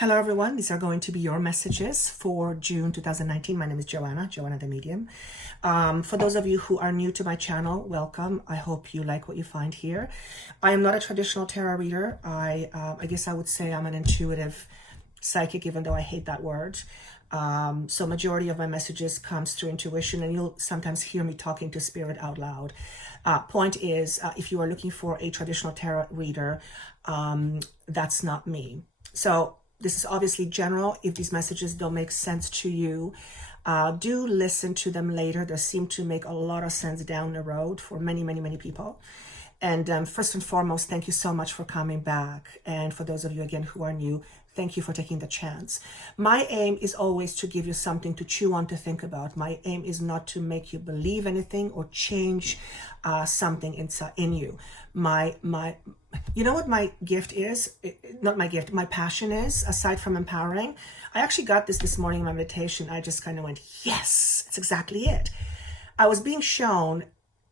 Hello everyone, these are going to be your messages for June 2019. My name is Joanna the Medium. For those of you who are new to my channel, welcome. I hope you like what you find here. I am not a traditional tarot reader. I guess I would say I'm an intuitive psychic, even though I hate that word. So majority of my messages comes through intuition, and you'll sometimes hear me talking to spirit out loud. Point is, if you are looking for a traditional tarot reader, that's not me. So this is obviously general. If these messages don't make sense to you, do listen to them later. They seem to make a lot of sense down the road for many, many, many people. And first and foremost, thank you so much for coming back. And for those of you, again, who are new, thank you for taking the chance. My aim is always to give you something to chew on, to think about. My aim is not to make you believe anything or change something inside in you. You know what my gift is? Not my gift, my passion is, aside from empowering. I actually got this morning in my meditation. I just kind of went, yes, that's exactly it. I was being shown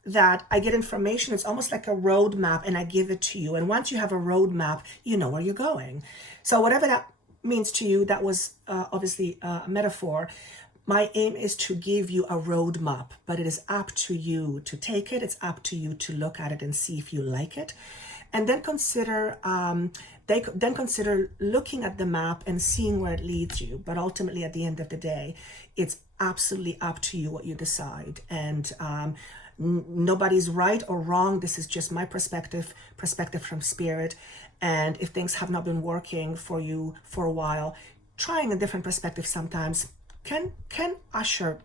that I get information. It's almost like a roadmap, and I give it to you. And once you have a roadmap, you know where you're going. So whatever that means to you, that was obviously a metaphor. My aim is to give you a roadmap, but it is up to you to take it. It's up to you to look at it and see if you like it. And then consider looking at the map and seeing where it leads you. But ultimately, at the end of the day, it's absolutely up to you what you decide. And nobody's right or wrong. This is just my perspective from spirit. And if things have not been working for you for a while, trying a different perspective sometimes can usher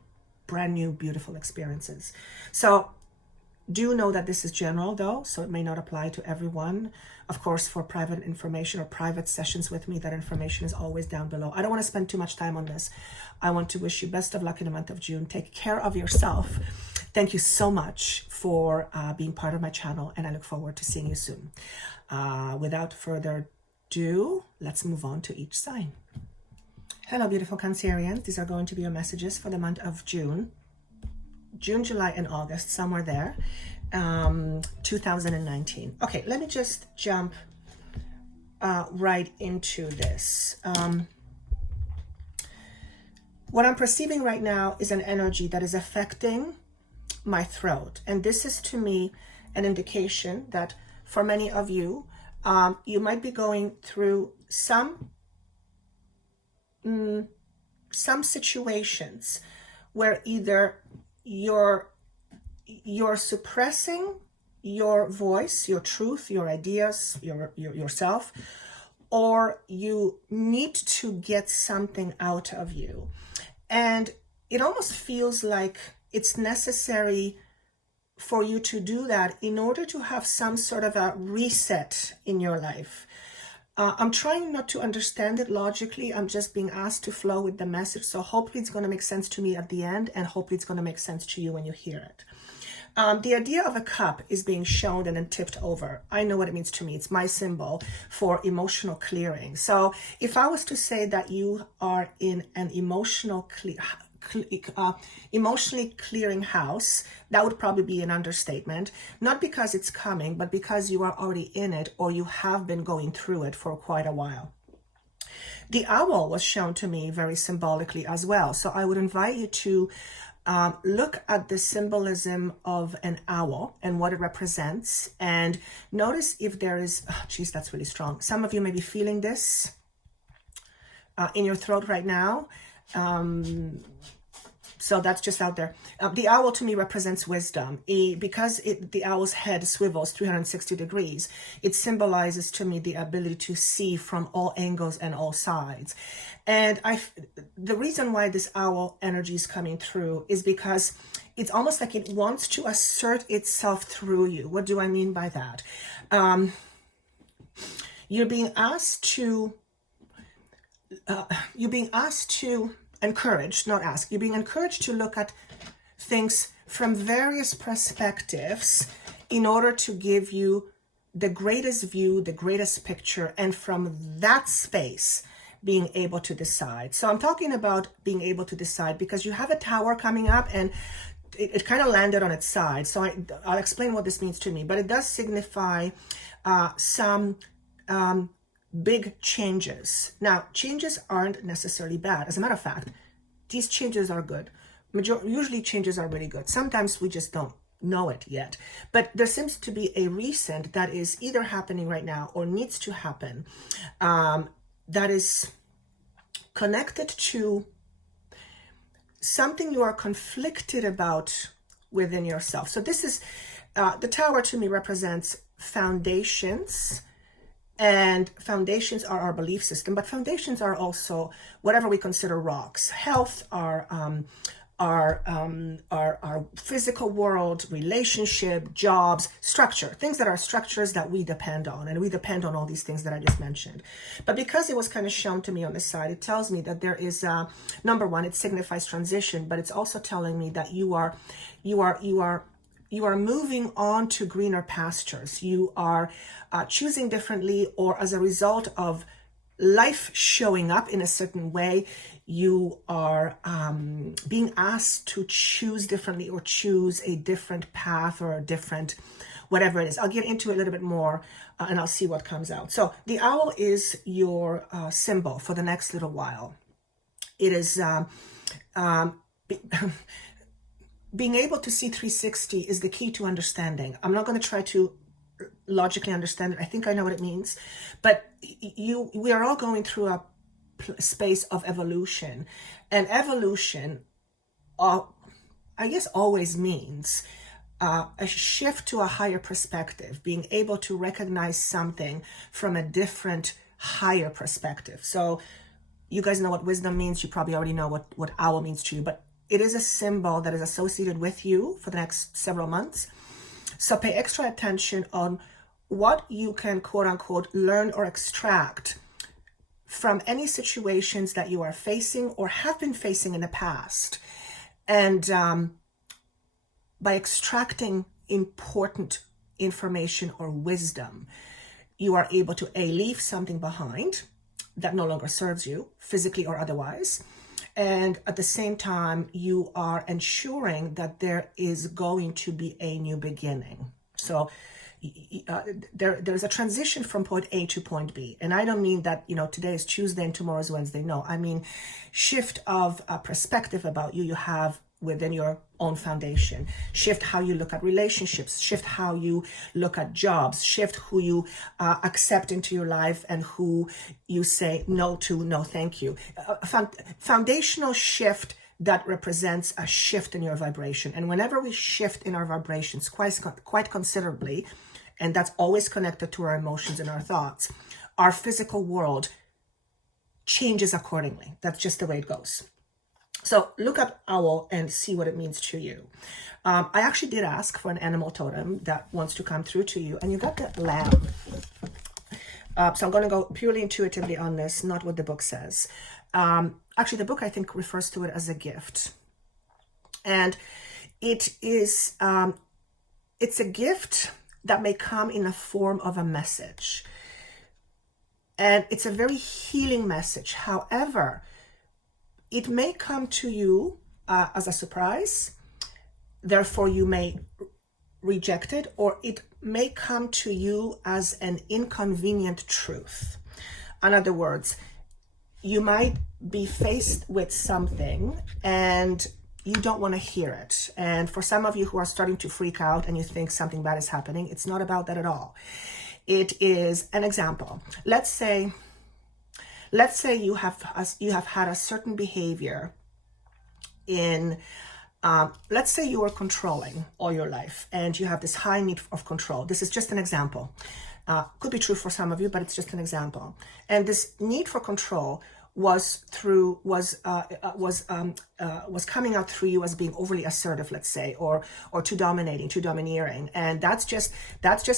brand new, beautiful experiences. So do know that this is general though, so it may not apply to everyone. Of course, for private information or private sessions with me, that information is always down below. I don't want to spend too much time on this. I want to wish you best of luck in the month of June. Take care of yourself. Thank you so much for being part of my channel, and I look forward to seeing you soon. Without further ado, let's move on to each sign. Hello, beautiful Cancerians. These are going to be your messages for the month of June, July, and August, somewhere there, 2019. Okay, let me just jump right into this. What I'm perceiving right now is an energy that is affecting my throat. And this is, to me, an indication that for many of you, you might be going through some situations where either you're suppressing your voice, your truth, your ideas, yourself, or you need to get something out of you. And it almost feels like it's necessary for you to do that in order to have some sort of a reset in your life. I'm trying not to understand it logically. I'm just being asked to flow with the message. So hopefully it's going to make sense to me at the end, and hopefully it's going to make sense to you when you hear it. The idea of a cup is being shown and then tipped over. I know what it means to me. It's my symbol for emotional clearing. So if I was to say that you are in an emotionally clearing house, that would probably be an understatement. Not because it's coming, but because you are already in it, or you have been going through it for quite a while. The owl was shown to me very symbolically as well. So I would invite you to look at the symbolism of an owl and what it represents, and notice if there is, oh geez, that's really strong. Some of you may be feeling this in your throat right now. So that's just out there. The owl to me represents wisdom. Because the owl's head swivels 360 degrees, it symbolizes to me the ability to see from all angles and all sides. And the reason why this owl energy is coming through is because it's almost like it wants to assert itself through you. What do I mean by that? You're being asked to encouraged, not asked. You're being encouraged to look at things from various perspectives in order to give you the greatest view, the greatest picture, and from that space, being able to decide. So I'm talking about being able to decide because you have a tower coming up, and it kind of landed on its side. So I'll explain what this means to me, but it does signify some big changes. Now, changes aren't necessarily bad. As a matter of fact, these changes are good. Usually changes are really good. Sometimes we just don't know it yet. But there seems to be a recent that is either happening right now or needs to happen, that is connected to something you are conflicted about within yourself. So this is, the tower to me represents foundations, and foundations are our belief system, but foundations are also whatever we consider rocks. Health, our physical world, relationship, jobs, structure, things that are structures that we depend on, and we depend on all these things that I just mentioned. But because it was kind of shown to me on the side, it tells me that there is number one, it signifies transition, but it's also telling me that you are moving on to greener pastures. You are choosing differently, or as a result of life showing up in a certain way, you are being asked to choose differently, or choose a different path, or a different whatever it is. I'll get into it a little bit more and I'll see what comes out. So the owl is your symbol for the next little while. It is being able to see 360 is the key to understanding. I'm not going to try to logically understand it. I think I know what it means, but we are all going through a space of evolution, and evolution, I guess, always means a shift to a higher perspective, being able to recognize something from a different, higher perspective. So you guys know what wisdom means. You probably already know what owl means to you, but it is a symbol that is associated with you for the next several months. So pay extra attention on what you can, quote unquote, learn or extract from any situations that you are facing or have been facing in the past. And by extracting important information or wisdom, you are able to leave something behind that no longer serves you, physically or otherwise. And at the same time, you are ensuring that there is going to be a new beginning. So there's a transition from point A to point B. And I don't mean that, today is Tuesday and tomorrow is Wednesday. No, I mean shift of perspective about you have within your own foundation. Shift how you look at relationships, shift how you look at jobs, shift who you accept into your life and who you say no to, no thank you. Foundational shift that represents a shift in your vibration. And whenever we shift in our vibrations quite considerably, and that's always connected to our emotions and our thoughts, our physical world changes accordingly. That's just the way it goes. So look up owl and see what it means to you. I actually did ask for an animal totem that wants to come through to you, and you got the lamb. So I'm going to go purely intuitively on this, not what the book says. Actually, the book, I think, refers to it as a gift. And it is, it's a gift that may come in the form of a message. And it's a very healing message. However, it may come to you as a surprise. Therefore, you may reject it, or it may come to you as an inconvenient truth. In other words, you might be faced with something and you don't want to hear it. And for some of you who are starting to freak out and you think something bad is happening, it's not about that at all. It is an example. Let's say you have had a certain behavior in, let's say you are controlling all your life and you have this high need of control. This is just an example. Could be true for some of you, but it's just an example. And this need for control was coming out through you as being overly assertive, let's say, or too dominating, too domineering. And that's just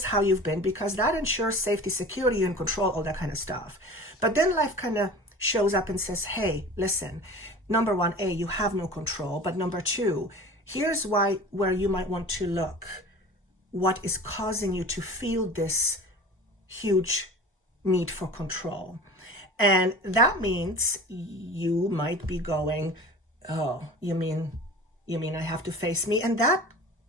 how you've been, because that ensures safety, security, and control, all that kind of stuff. But then life kind of shows up and says, hey, listen, number one, you have no control. But number two, here's where you might want to look. What is causing you to feel this huge need for control? And that means you might be going, oh, you mean I have to face me? And that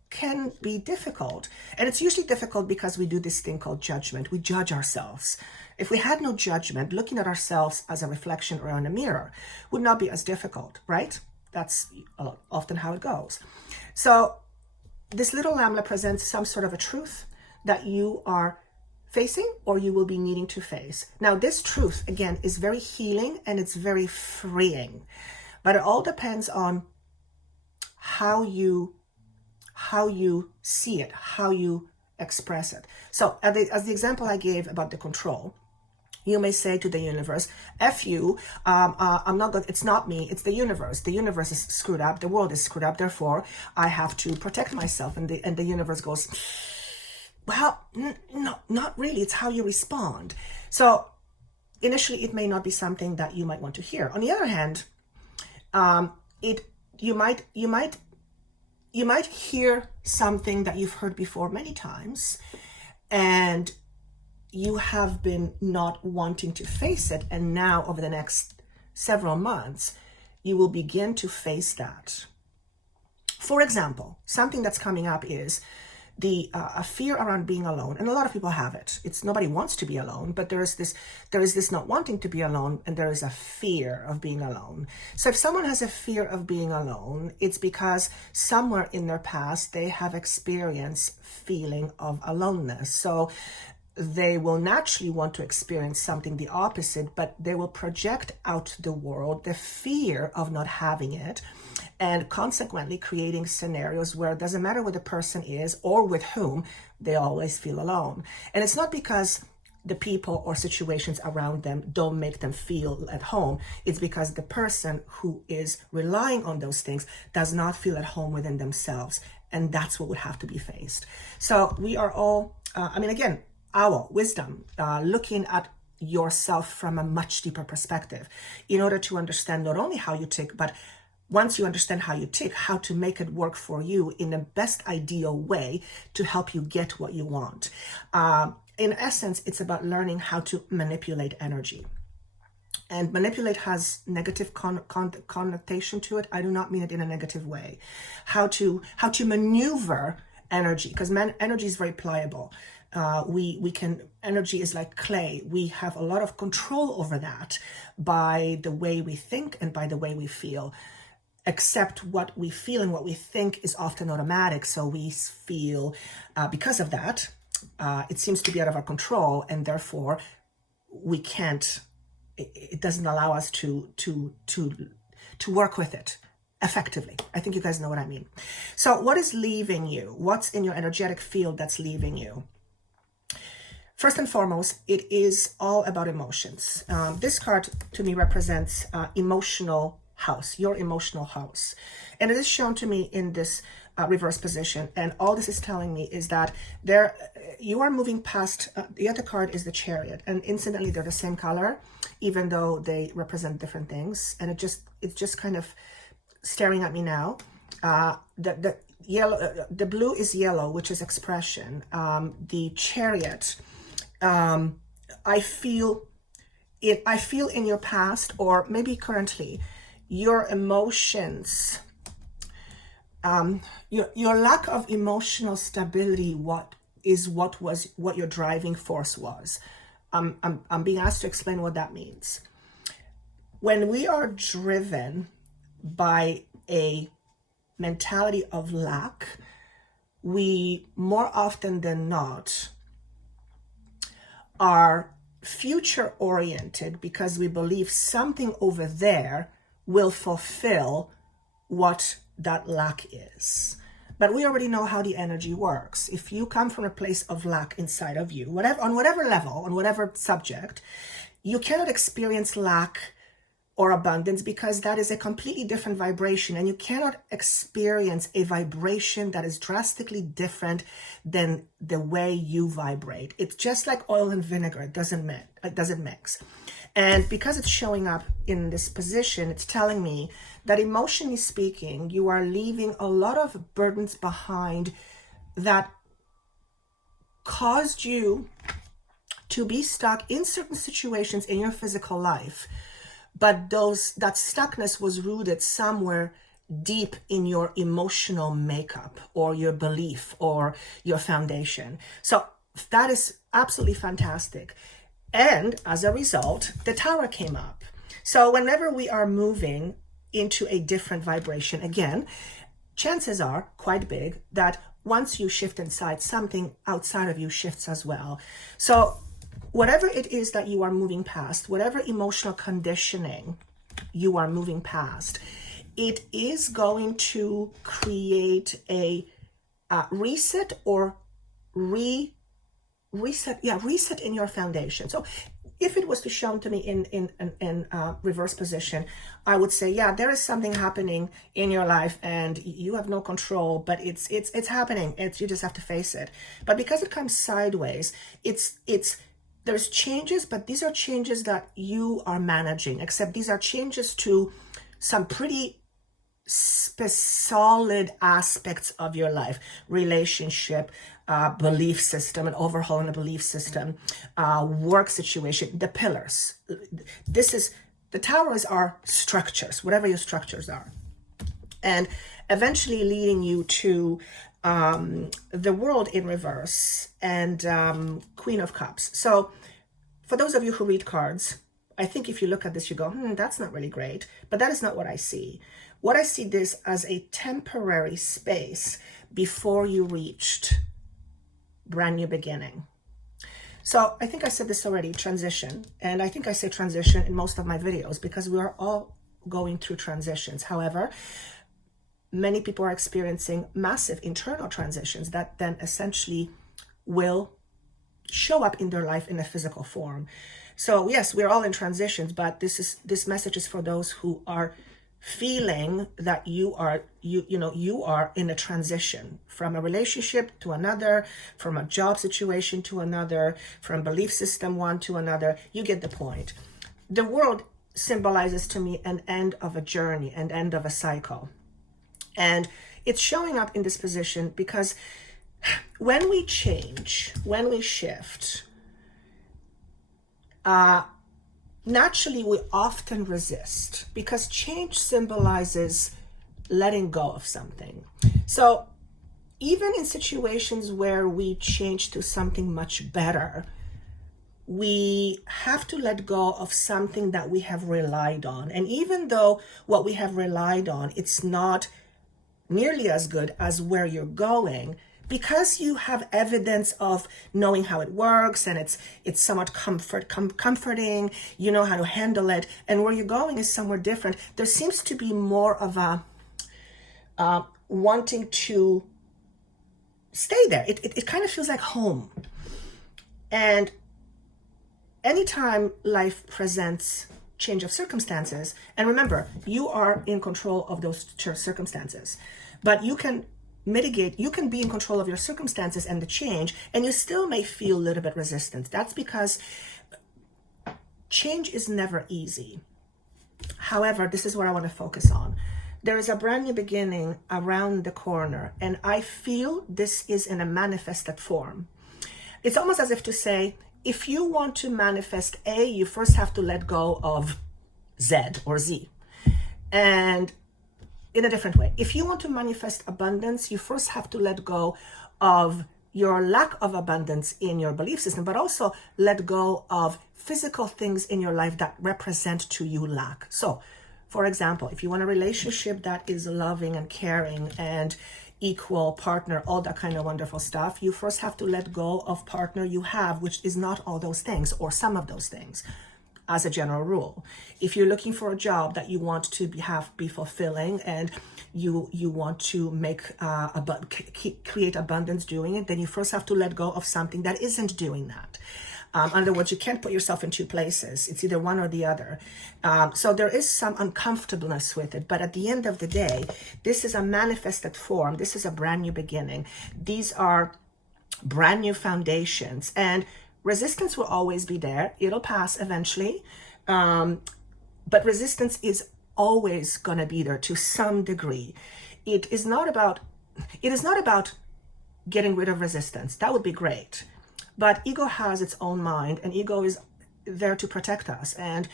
can be difficult. And it's usually difficult because we do this thing called judgment. We judge ourselves. If we had no judgment, looking at ourselves as a reflection or in a mirror would not be as difficult, right? That's often how it goes. So this little lamb represents some sort of a truth that you are facing or you will be needing to face. Now, this truth, again, is very healing and it's very freeing, but it all depends on how you see it, how you express it. So as the example I gave about the control, you may say to the universe, F you, I'm not good, it's not me, it's the universe. The universe is screwed up, the world is screwed up, therefore I have to protect myself. And the universe goes, well, no, not really, it's how you respond. So initially it may not be something that you might want to hear. On the other hand, you might hear something that you've heard before many times, and you have been not wanting to face it, and now over the next several months you will begin to face that. For example, something that's coming up is a fear around being alone, and a lot of people have it. It's nobody wants to be alone, but there is this not wanting to be alone, and there is a fear of being alone. So if someone has a fear of being alone, it's because somewhere in their past they have experienced feeling of aloneness. So they will naturally want to experience something the opposite, but they will project out to the world the fear of not having it, and consequently creating scenarios where it doesn't matter what the person is or with whom, they always feel alone. And it's not because the people or situations around them don't make them feel at home. It's because the person who is relying on those things does not feel at home within themselves. And that's what would have to be faced. So we are all, again, our wisdom, looking at yourself from a much deeper perspective in order to understand not only how you tick, but once you understand how you tick, how to make it work for you in the best ideal way to help you get what you want. In essence, it's about learning how to manipulate energy. And manipulate has negative connotation to it. I do not mean it in a negative way. How to maneuver energy, because energy is very pliable. Energy is like clay. We have a lot of control over that by the way we think and by the way we feel. Except what we feel and what we think is often automatic. So we feel, because of that, it seems to be out of our control, and therefore we can't. It doesn't allow us to work with it effectively. I think you guys know what I mean. So what is leaving you? What's in your energetic field that's leaving you? First and foremost, it is all about emotions. This card to me represents emotional house, your emotional house. And it is shown to me in this reverse position. And all this is telling me is that you are moving past, the other card is the Chariot. And incidentally, they're the same color, even though they represent different things. And it's just kind of staring at me now. The yellow, the blue is yellow, which is expression. The Chariot, I feel in your past, or maybe currently, your emotions, your lack of emotional stability, what your driving force was. I'm being asked to explain what that means. When we are driven by a mentality of lack, we more often than not are future oriented because we believe something over there will fulfill what that lack is. But we already know how the energy works. If you come from a place of lack inside of you, on whatever level, on whatever subject, you cannot experience lack or abundance because that is a completely different vibration, and you cannot experience a vibration that is drastically different than the way you vibrate. It's just like oil and vinegar. It doesn't mix. And because it's showing up in this position, it's telling me that emotionally speaking, you are leaving a lot of burdens behind that caused you to be stuck in certain situations in your physical life. But that stuckness was rooted somewhere deep in your emotional makeup or your belief or your foundation. So that is absolutely fantastic. And as a result, the Tower came up. So whenever we are moving into a different vibration, again, chances are quite big that once you shift inside, something outside of you shifts as well. So whatever it is that you are moving past, whatever emotional conditioning you are moving past, it is going to create a reset or reset in your foundation. So if it was to shown to me in reverse position, I would say, yeah, there is something happening in your life and you have no control, but it's happening. You just have to face it. But because it comes sideways, there's changes, but these are changes that you are managing, except these are changes to some pretty solid aspects of your life: relationship, belief system, and overhauling a belief system, work situation, the pillars. The towers are structures, whatever your structures are, and eventually leading you to the World in reverse and Queen of Cups. So for those of you who read cards, I think if you look at this, you go, that's not really great, but that is not what I see. What I see this as a temporary space before you reached brand new beginning. So I think I said this already, transition. And I think I say transition in most of my videos because we are all going through transitions. However, many people are experiencing massive internal transitions that then essentially will show up in their life in a physical form. So yes, we're all in transitions, but this message is for those who are feeling that you are in a transition from a relationship to another, from a job situation to another, from belief system one to another. You get the point. The World symbolizes to me an end of a journey, an end of a cycle. And it's showing up in this position because when we change, when we shift, naturally, we often resist because change symbolizes letting go of something. So even in situations where we change to something much better, we have to let go of something that we have relied on. And even though what we have relied on, it's not nearly as good as where you're going, because you have evidence of knowing how it works and it's somewhat comforting, you know how to handle it, and where you're going is somewhere different, there seems to be more of a wanting to stay there. It kind of feels like home. And anytime life presents change of circumstances, and remember, you are in control of those circumstances, but you can mitigate, you can be in control of your circumstances and the change, and you still may feel a little bit resistant. That's because change is never easy. However, this is what I want to focus on. There is a brand new beginning around the corner, and I feel this is in a manifested form. It's almost as if to say, if you want to manifest A, you first have to let go of Z or Z. And in a different way, if you want to manifest abundance, you first have to let go of your lack of abundance in your belief system, but also let go of physical things in your life that represent to you lack. So, for example, if you want a relationship that is loving and caring and equal partner, all that kind of wonderful stuff, you first have to let go of partner you have, which is not all those things or some of those things. As a general rule, if you're looking for a job that you want to be fulfilling and you want to create abundance doing it, then you first have to let go of something that isn't doing that. In other words, you can't put yourself in two places. It's either one or the other. So there is some uncomfortableness with it. But at the end of the day, this is a manifested form. This is a brand new beginning. These are brand new foundations. And resistance will always be there. It'll pass eventually. But resistance is always going to be there to some degree. It is not about getting rid of resistance. That would be great. But ego has its own mind, and ego is there to protect us. And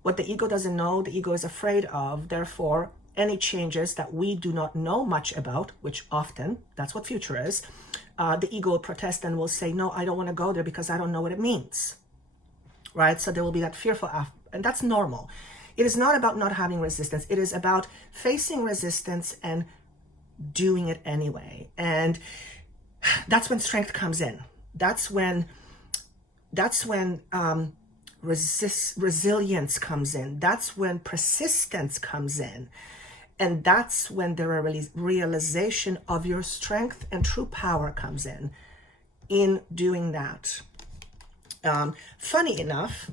what the ego doesn't know, the ego is afraid of. Therefore, any changes that we do not know much about, which often that's what future is, the ego will protest and will say, no, I don't want to go there because I don't know what it means, right? So there will be that fearful, and that's normal. It is not about not having resistance. It is about facing resistance and doing it anyway. And that's when strength comes in. That's when resilience comes in. That's when persistence comes in. And that's when the realization of your strength and true power comes in doing that. Funny enough,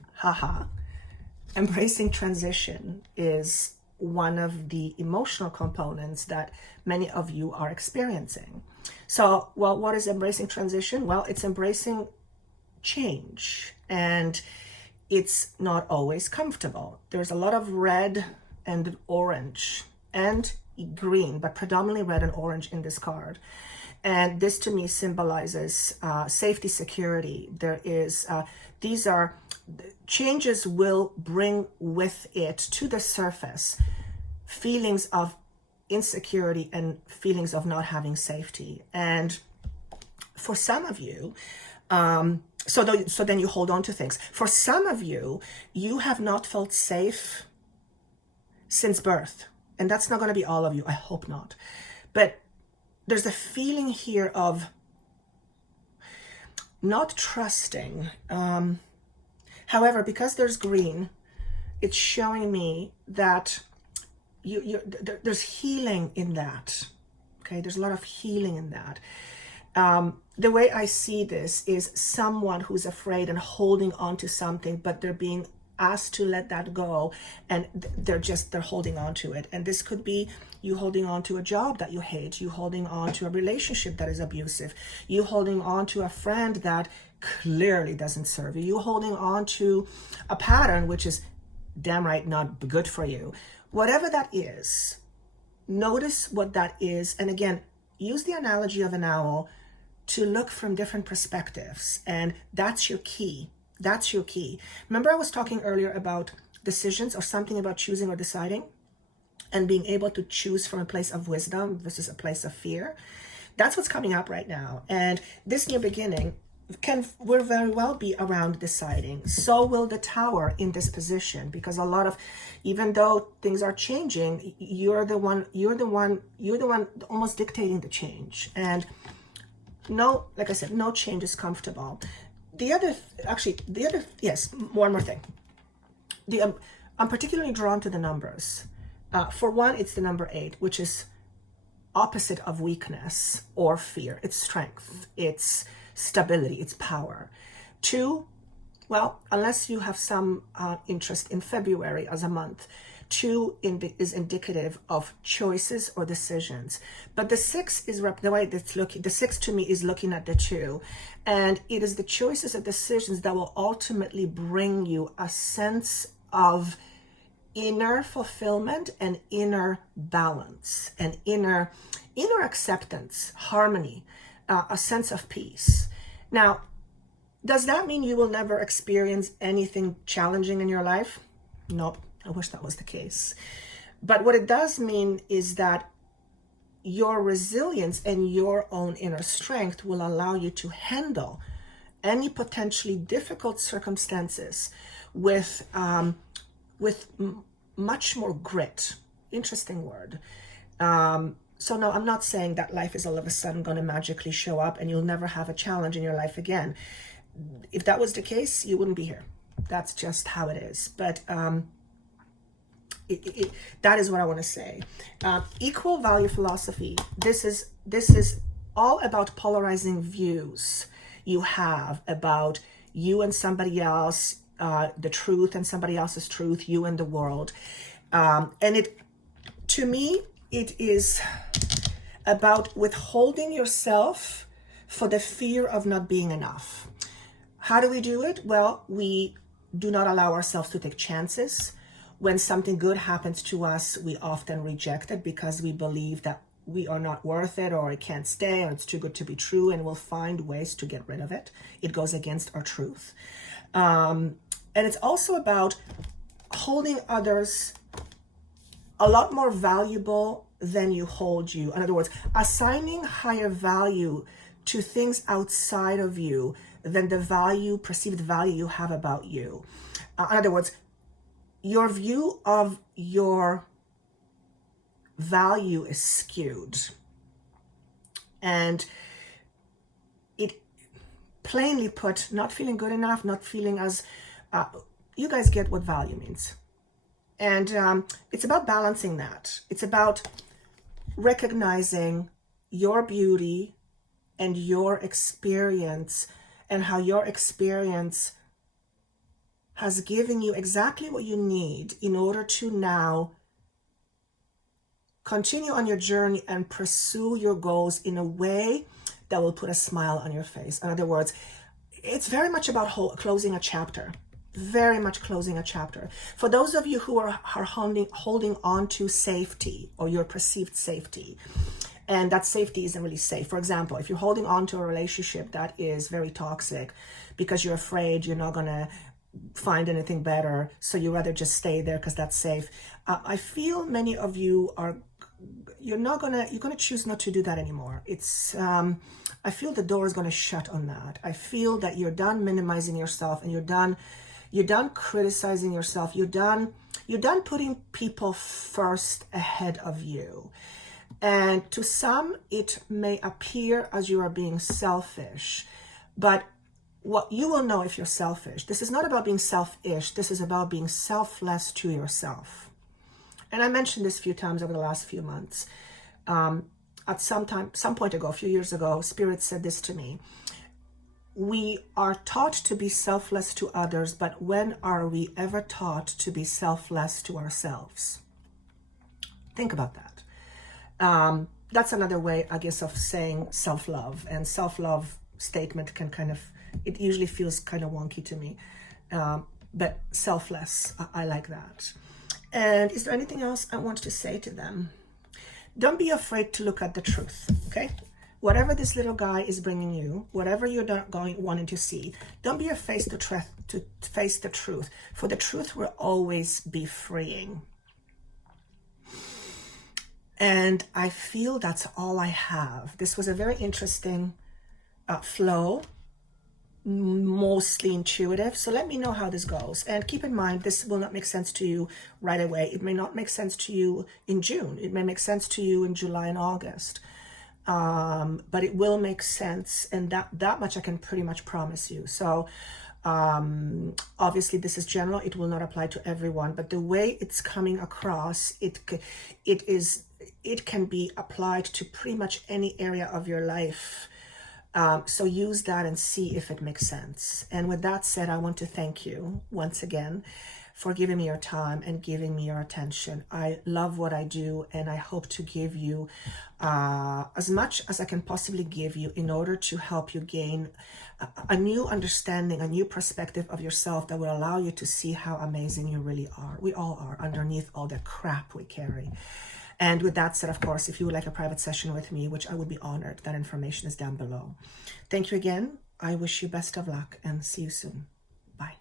embracing transition is one of the emotional components that many of you are experiencing. So, well, what is embracing transition? Well, it's embracing change, and it's not always comfortable. There's a lot of red and orange and green, but predominantly red and orange in this card. And this to me symbolizes safety, security. These are changes will bring with it to the surface feelings of insecurity and feelings of not having safety. And for some of you, so then you hold on to things. For some of you, you have not felt safe since birth. And that's not going to be all of you. I hope not. But there's a feeling here of not trusting. However, because there's green, it's showing me that there's healing in that. Okay, there's a lot of healing in that. The way I see this is someone who's afraid and holding on to something, but they're being asked to let that go, and they're holding on to it. And this could be you holding on to a job that you hate, you holding on to a relationship that is abusive, you holding on to a friend that clearly doesn't serve you, you holding on to a pattern which is damn right not good for you. Whatever that is, notice what that is. And again, use the analogy of an owl to look from different perspectives. And that's your key. That's your key. Remember I was talking earlier about decisions, or something about choosing or deciding, and being able to choose from a place of wisdom versus a place of fear. That's what's coming up right now. And this new beginning will very well be around deciding. So will the Tower in this position, because a lot of, even though things are changing, you're the one almost dictating the change. And no, like I said, no change is comfortable. One more thing. I'm particularly drawn to the numbers. For one, it's the number 8, which is opposite of weakness or fear. It's strength, it's stability, it's power. 2, well, unless you have some interest in February as a month, 2 is indicative of choices or decisions. But the 6 is the way it's looking. The 6 to me is looking at the 2, and it is the choices and decisions that will ultimately bring you a sense of inner fulfillment and inner balance and inner acceptance, harmony, a sense of peace. Now, does that mean you will never experience anything challenging in your life? Nope. I wish that was the case. But what it does mean is that your resilience and your own inner strength will allow you to handle any potentially difficult circumstances with much more grit. Interesting word. So no, I'm not saying that life is all of a sudden going to magically show up and you'll never have a challenge in your life again. If that was the case, you wouldn't be here. That's just how it is. But that is what I want to say. Equal value philosophy. This is all about polarizing views you have about you and somebody else, the truth and somebody else's truth, you and the world. And to me, it is about withholding yourself for the fear of not being enough. How do we do it? Well, we do not allow ourselves to take chances. When something good happens to us, we often reject it because we believe that we are not worth it, or it can't stay, or it's too good to be true, and we'll find ways to get rid of it. It goes against our truth. And it's also about holding others a lot more valuable than you hold you. In other words, assigning higher value to things outside of you than the perceived value you have about you. In other words, your view of your value is skewed. And it, plainly put, not feeling good enough, not feeling as, you guys get what value means. And it's about balancing that. It's about recognizing your beauty and your experience, and how your experience has given you exactly what you need in order to now continue on your journey and pursue your goals in a way that will put a smile on your face. In other words, it's very much about closing a chapter. Very much closing a chapter. For those of you who are holding on to safety, or your perceived safety, and that safety isn't really safe. For example, if you're holding on to a relationship that is very toxic because you're afraid you're not going to find anything better, so you rather just stay there because that's safe. I feel many of you are, you're going to choose not to do that anymore. It's, I feel the door is going to shut on that. I feel that you're done minimizing yourself, and you're done criticizing yourself. You're done putting people first ahead of you. And to some, it may appear as you are being selfish, but what you will know if you're selfish, this is not about being selfish, this is about being selfless to yourself. And I mentioned this a few times over the last few months. At some point ago, a few years ago, Spirit said this to me. We are taught to be selfless to others, but when are we ever taught to be selfless to ourselves? Think about that. That's another way, I guess, of saying self-love. And self-love statement can kind of, it usually feels kind of wonky to me. But selfless, I like that. And is there anything else I want to say to them? Don't be afraid to look at the truth, okay? Whatever this little guy is bringing you, whatever you're not wanting to see, don't be afraid to face the truth. For the truth will always be freeing. And I feel that's all I have. This was a very interesting flow, mostly intuitive. So let me know how this goes. And keep in mind, this will not make sense to you right away. It may not make sense to you in June. It may make sense to you in July and August. But it will make sense. And that much I can pretty much promise you. So obviously this is general. It will not apply to everyone. But the way it's coming across, it can be applied to pretty much any area of your life. So use that and see if it makes sense. And with that said, I want to thank you once again for giving me your time and giving me your attention. I love what I do, and I hope to give you as much as I can possibly give you in order to help you gain a new understanding, a new perspective of yourself that will allow you to see how amazing you really are. We all are, underneath all the crap we carry. And with that said, of course, if you would like a private session with me, which I would be honored, that information is down below. Thank you again. I wish you best of luck and see you soon. Bye.